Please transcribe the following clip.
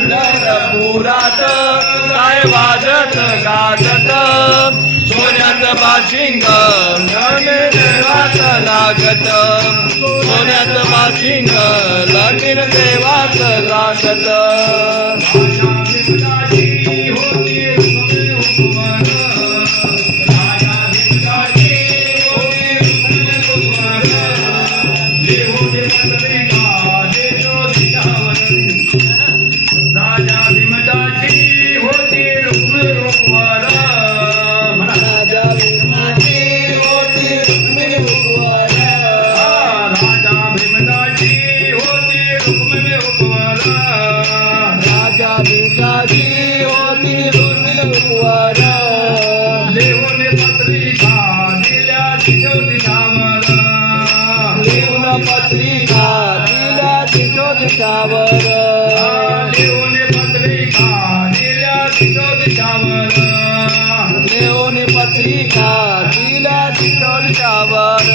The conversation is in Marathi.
पंढरपुरात काय वाजत गाजत सोन्याचं बाशिंग नवीन देवात लागत सोन्याचं बाशिंग नवीन देवात लागत पत्रिका दिल्या दिशोदिशावर लेऊन पत्रिका दिल्या दिशोदिशावर लेऊन पत्रिका दिल्या दिशोदिशावर